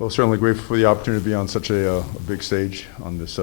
Well, certainly grateful for the opportunity to be on such a big stage on this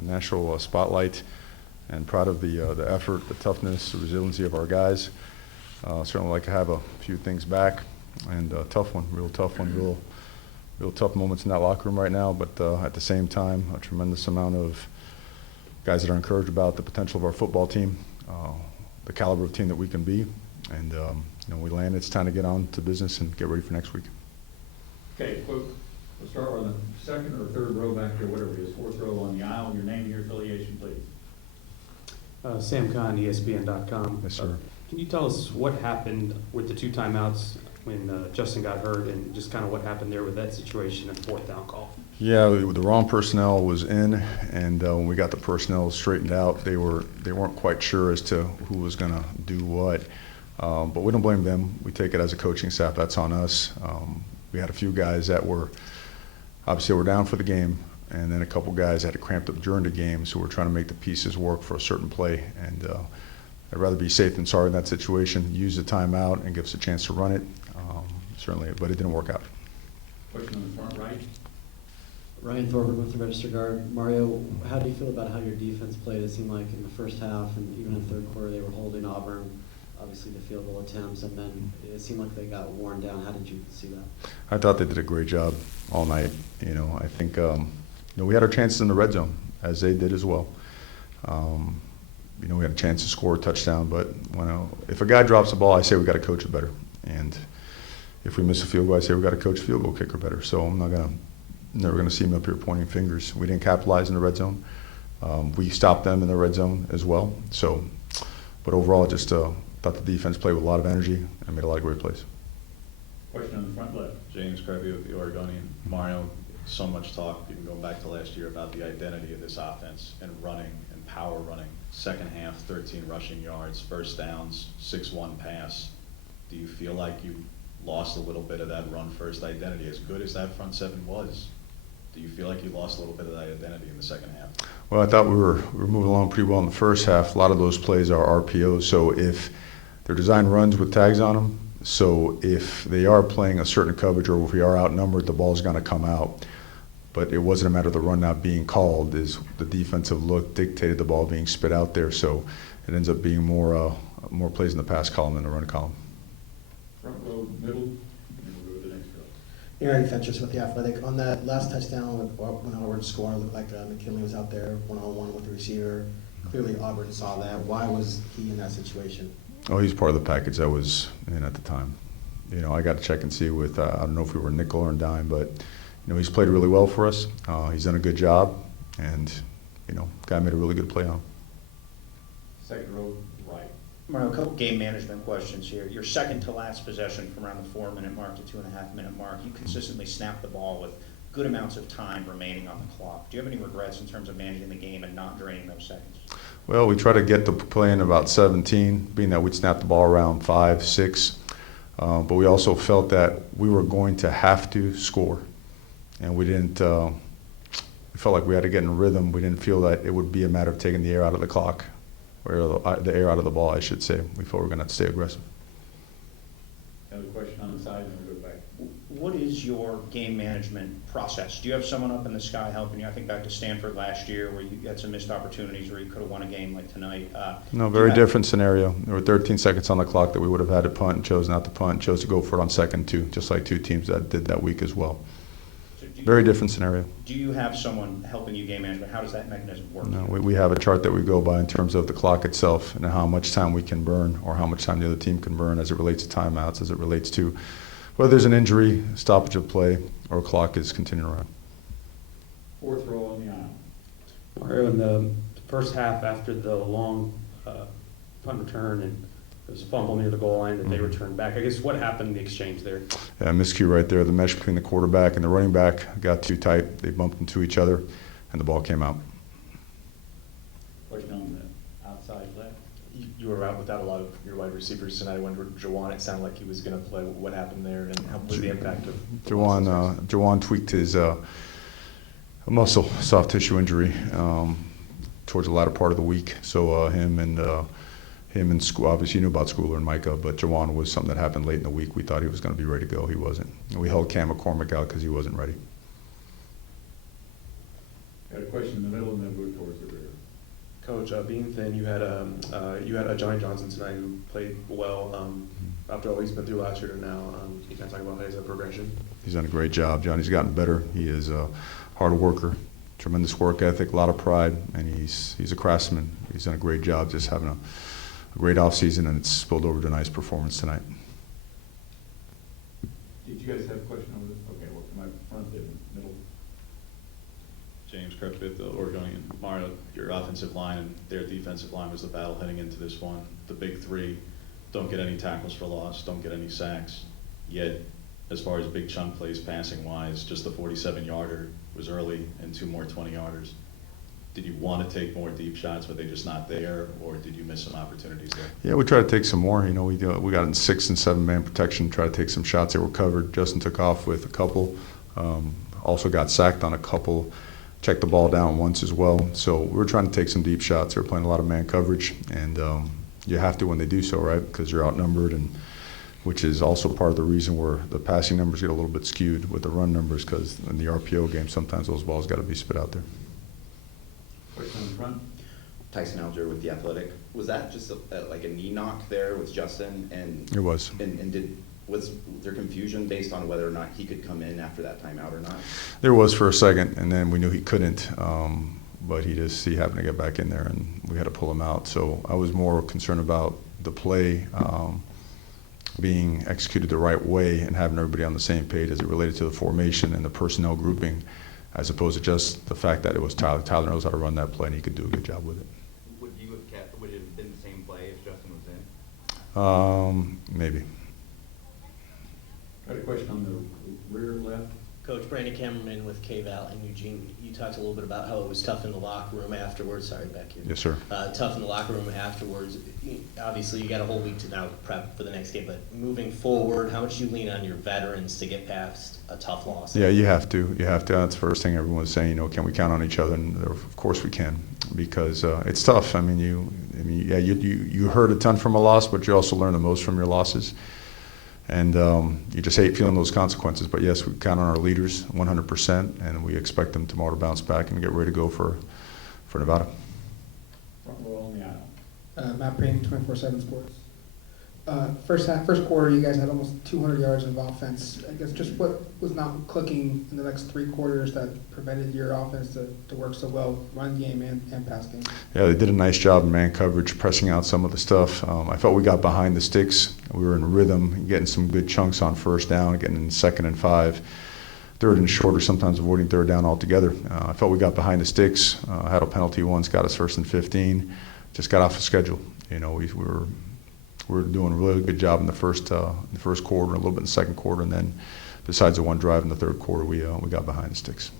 national spotlight, and proud of the effort, the toughness, the resiliency of our guys. Certainly like to have a few things back, and a tough one, real tough one, real tough moments in that locker room right now. But at the same time, a tremendous amount of guys that are encouraged about the potential of our football team, the caliber of team that we can be, and we landed. It's time to get on to business and get ready for next week. Okay, we'll start on the second or third row back there, whatever it is, fourth row on the aisle. Your name and your affiliation, please. Sam Khan, ESPN.com. Yes, sir. Can you tell us what happened with the 2 timeouts when Justin got hurt, and just kind of what happened there with that situation and fourth down call? Yeah, the wrong personnel was in, and when we got the personnel straightened out, they weren't quite sure as to who was going to do what. But we don't blame them. We take it as a coaching staff. That's on us. We had a few guys that were down for the game, and then a couple guys had it cramped up during the game, so we're trying to make the pieces work for a certain play. And I'd rather be safe than sorry in that situation. Use the timeout and give us a chance to run it, certainly, but it didn't work out. Question on the front right. Ryan Thorburn with the Register Guard. Mario, how do you feel about how your defense played? It seemed like in the first half and even in the third quarter they were holding Auburn, obviously the field goal attempts, and then it seemed like they got worn down. How did you see that? I thought they did a great job all night. I think we had our chances in the red zone, as they did as well. We had a chance to score a touchdown, but if a guy drops the ball, I say we got to coach it better. And if we miss a field goal, I say we got to coach field goal kicker better. So I'm never gonna see me up here pointing fingers. We didn't capitalize in the red zone. We stopped them in the red zone as well. So, but overall, I just thought the defense played with a lot of energy and made a lot of great plays. Question on the front left. James Kirby with the Oregonian. Mario, so much talk, even going back to last year, about the identity of this offense and running and power running. Second half, 13 rushing yards, first downs, 6-1 pass. Do you feel like you lost a little bit of that run-first identity? As good as that front seven was, do you feel like you lost a little bit of that identity in the second half? Well, I thought we were moving along pretty well in the first half. A lot of those plays are RPOs, so if they're designed runs with tags on them, so if they are playing a certain coverage or if we are outnumbered, the ball's going to come out. But it wasn't a matter of the run not being called. Is the defensive look dictated the ball being spit out there, so it ends up being more plays in the pass column than the run column. Front row, middle, and then we'll go to the next row. Aaron Fentress with The Athletic. On that last touchdown when Auburn scored, it looked like McKinley was out there one-on-one with the receiver. Clearly Auburn saw that. Why was he in that situation? Oh, he's part of the package that was in at the time. I got to check and see with, I don't know if we were nickel or dime, but, he's played really well for us. He's done a good job, and, guy made a really good play on him. Second row, right. Mario, a couple game management questions here. Your second to last possession from around the 4-minute mark to 2.5-minute mark, you consistently snap the ball with good amounts of time remaining on the clock. Do you have any regrets in terms of managing the game and not draining those seconds? Well, we try to get the play in about 17, being that we'd snap the ball around 5, 6. But we also felt that we were going to have to score. And we didn't, we felt like we had to get in rhythm. We didn't feel that it would be a matter of taking the air out of the clock, or the air out of the ball, I should say. We felt we were going to have to stay aggressive. Another question on the side, and then we'll go back. What is your game management process? Do you have someone up in the sky helping you? I think back to Stanford last year where you had some missed opportunities where you could have won a game like tonight. No, very different scenario. There were 13 seconds on the clock that we would have had to punt and chose not to punt, chose to go for it on second too, just like 2 teams that did that week as well. Very different scenario. Do you have someone helping you game management? How does that mechanism work? No, we have a chart that we go by in terms of the clock itself and how much time we can burn or how much time the other team can burn as it relates to timeouts, as it relates to whether there's an injury, stoppage of play, or clock is continuing around. Fourth row on the aisle. Mario, in the first half, after the long punt return and there was a fumble near the goal line that they returned back, I guess what happened in the exchange there? Yeah, miscue right there. The mesh between the quarterback and the running back got too tight. They bumped into each other, and the ball came out. Question on the outside left. You were out without a lot of your wide receivers tonight. I wonder, Jawan, it sounded like he was going to play. What happened there, and how was the impact of Jawan tweaked his muscle, soft tissue injury towards the latter part of the week. So him and him and School, obviously you knew about Schooler and Micah, but Jawan was something that happened late in the week. We thought he was going to be ready to go. He wasn't. And we held Cam McCormick out because he wasn't ready. Got a question in the middle and then move towards the rear. Coach, being thin, you had Johnny Johnson tonight who played well after all he's been through last year to now. Can you kind of talk about his progression? He's done a great job. Johnny's gotten better. He is a hard worker, tremendous work ethic, a lot of pride, and he's a craftsman. He's done a great job just having a great offseason, and it's spilled over to a nice performance tonight. Did you guys have a question over this? Okay, well, my front, then middle. James Cristobal, the Oregonian. Mario, your offensive line and their defensive line was the battle heading into this one. The big three don't get any tackles for loss, don't get any sacks. Yet, as far as big chunk plays passing-wise, just the 47-yarder was early and 2 more 20-yarders. Did you want to take more deep shots? Were they just not there, or did you miss some opportunities there? Yeah, we tried to take some more. You know, we got in 6- and 7-man protection, tried to take some shots that were covered. Justin took off with a couple. Also got sacked on a couple. Checked the ball down once as well. So we were trying to take some deep shots. They were playing a lot of man coverage, and you have to when they do so, right? Because you're outnumbered, and which is also part of the reason where the passing numbers get a little bit skewed with the run numbers, because in the RPO game, sometimes those balls got to be spit out there. Question in the front. Tyson Alger with The Athletic. Was that just like a knee knock there with Justin? And It was. And was there confusion based on whether or not he could come in after that timeout or not? There was for a second, and then we knew he couldn't, but he happened to get back in there, and we had to pull him out. So I was more concerned about the play being executed the right way and having everybody on the same page as it related to the formation and the personnel grouping, as opposed to just the fact that it was Tyler. Tyler knows how to run that play, and he could do a good job with it. Would it have been the same play if Justin was in? Maybe. Got a question on the rear left. Coach Brandon Camerman with K-Val in Eugene. You talked a little bit about how it was tough in the locker room afterwards. Sorry, back here. Yes, sir. Tough in the locker room afterwards. Obviously, you got a whole week to now prep for the next game, but moving forward, how much do you lean on your veterans to get past a tough loss? Yeah, you have to. You have to. That's the first thing everyone's saying. You know, can we count on each other? And of course we can, because it's tough. I mean, you hurt a ton from a loss, but you also learn the most from your losses. And you just hate feeling those consequences. But yes, we count on our leaders 100%, and we expect them tomorrow to bounce back and get ready to go for Nevada. Front row on the aisle. Matt Payne, 24/7 Sports. First quarter, you guys had almost 200 yards of offense. I guess just what was not clicking in the next 3 quarters that prevented your offense to work so well, run game and pass game? Yeah, they did a nice job in man coverage, pressing out some of the stuff. I felt we got behind the sticks. We were in rhythm, getting some good chunks on first down, getting in 2nd and 5. 3rd and shorter, sometimes avoiding 3rd down altogether. I felt we got behind the sticks, had a penalty once, got us 1st and 15, just got off the schedule. You know, we were doing a really good job in the first quarter, a little bit in the 2nd quarter, and then besides the one drive in the 3rd quarter, we got behind the sticks.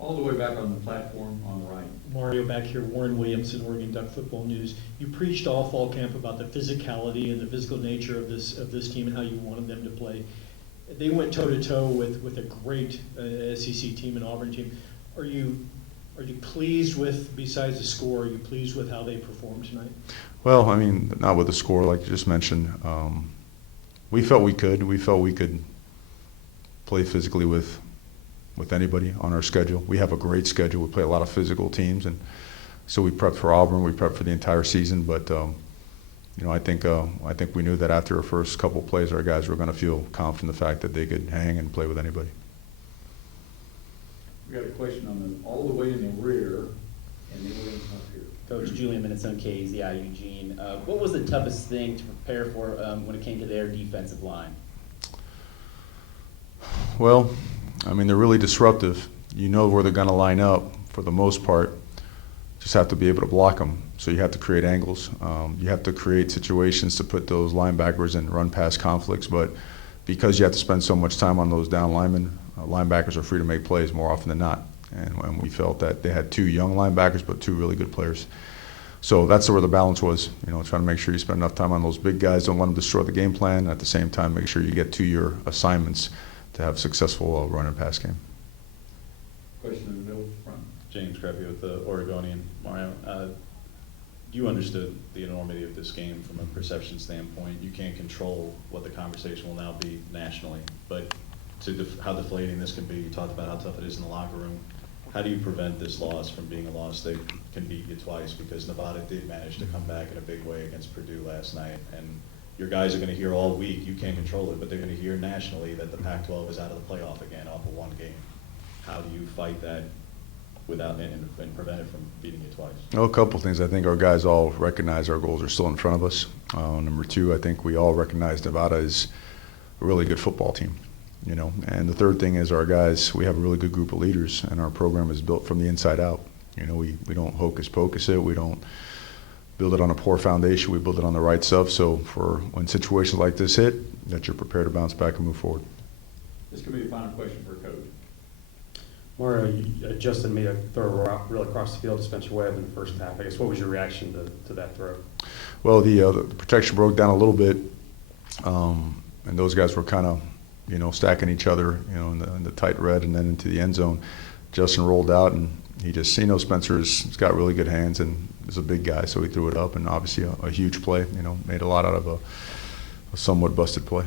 All the way back on the platform on the right. Mario, back here, Warren Williamson, Oregon Duck Football News. You preached all fall camp about the physicality and the physical nature of this team and how you wanted them to play. They went toe-to-toe with a great SEC team and Auburn team. Are you pleased with, besides the score, are you pleased with how they performed tonight? Well, I mean, not with the score, like you just mentioned. We felt we could. We felt we could play physically with anybody on our schedule. We have a great schedule. We play a lot of physical teams, and so we prepped for Auburn. We prepped for the entire season. But you know, I think we knew that after our first couple of plays, our guys were going to feel confident in the fact that they could hang and play with anybody. We got a question on all the way in the rear, and then we're going to come up here. Coach Julian Minnesota, KZI Eugene. What was the toughest thing to prepare for when it came to their defensive line? Well, I mean, they're really disruptive. You know where they're going to line up for the most part. Just have to be able to block them. So you have to create angles. You have to create situations to put those linebackers in run-pass conflicts. But because you have to spend so much time on those down linemen, linebackers are free to make plays more often than not. And we felt that they had 2 young linebackers, but 2 really good players. So that's where the balance was, you know, trying to make sure you spend enough time on those big guys, don't let them destroy the game plan, at the same time make sure you get to your assignments to have a successful run and pass game. Question in the middle front. James Crespy with the Oregonian. Mario, you understood the enormity of this game from a perception standpoint. You can't control what the conversation will now be nationally, but how deflating this can be. You talked about how tough it is in the locker room. How do you prevent this loss from being a loss that can beat you twice? Because Nevada did manage to come back in a big way against Purdue last night, and your guys are going to hear all week, you can't control it, but they're going to hear nationally that the Pac-12 is out of the playoff again off of one game. How do you fight that without and prevent it from beating you twice? Well, a couple things. I think our guys all recognize our goals are still in front of us. Number two, I think we all recognize Nevada is a really good football team. You know, and the third thing is our guys, we have a really good group of leaders, and our program is built from the inside out. You know, we don't hocus pocus it. We don't build it on a poor foundation. We build it on the right stuff. So for when situations like this hit, that you're prepared to bounce back and move forward. This could be the final question for Coach. Mario, Justin made a throw really across the field to Spencer Webb in the first half. I guess what was your reaction to that throw? Well, the protection broke down a little bit, and those guys were kind of, you know, stacking each other, you know, in the tight red and then into the end zone. Justin rolled out, and he just, you know, Spencer's got really good hands and is a big guy, so he threw it up, and obviously a huge play, you know, made a lot out of a somewhat busted play.